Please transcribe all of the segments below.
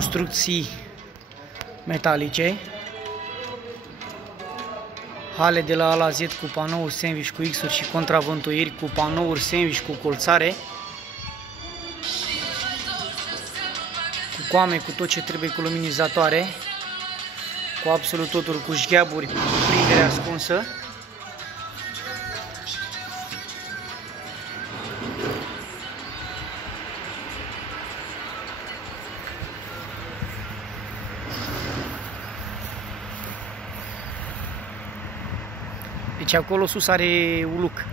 construcții metalice, hale de la A la Z cu panouri sandwich cu X-uri și contravântuiri, cu panouri sandwich cu colțare, cu coame, cu tot ce trebuie, cu luminizatoare, cu absolut totul, cu șgheaburi, cu prindere ascunsă. Deci acolo sus are uluc.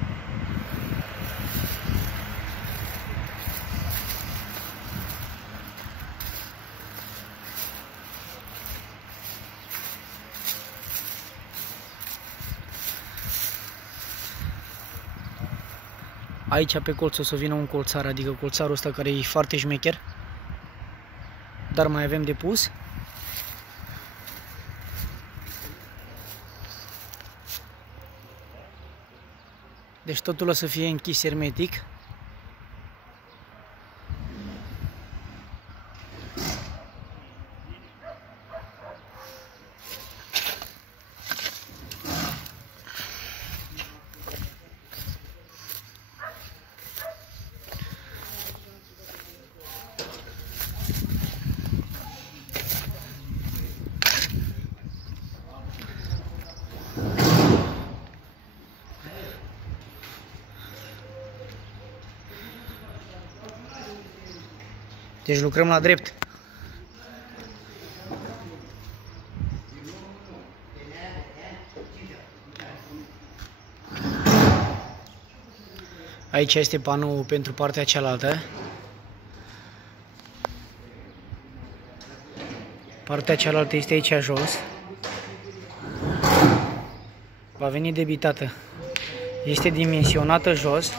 Aici pe colț o să vină un colțar, adică colțarul ăsta care e foarte șmecher, dar mai avem de pus. Deci totul o să fie închis hermetic. Deci lucrăm la drept. Aici este panoul pentru partea cealaltă. Partea cealaltă este aici jos. Va veni debitată. Este dimensionată jos,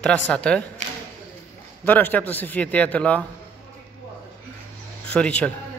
trasată. Doar așteaptă să fie tăiată la șoricel.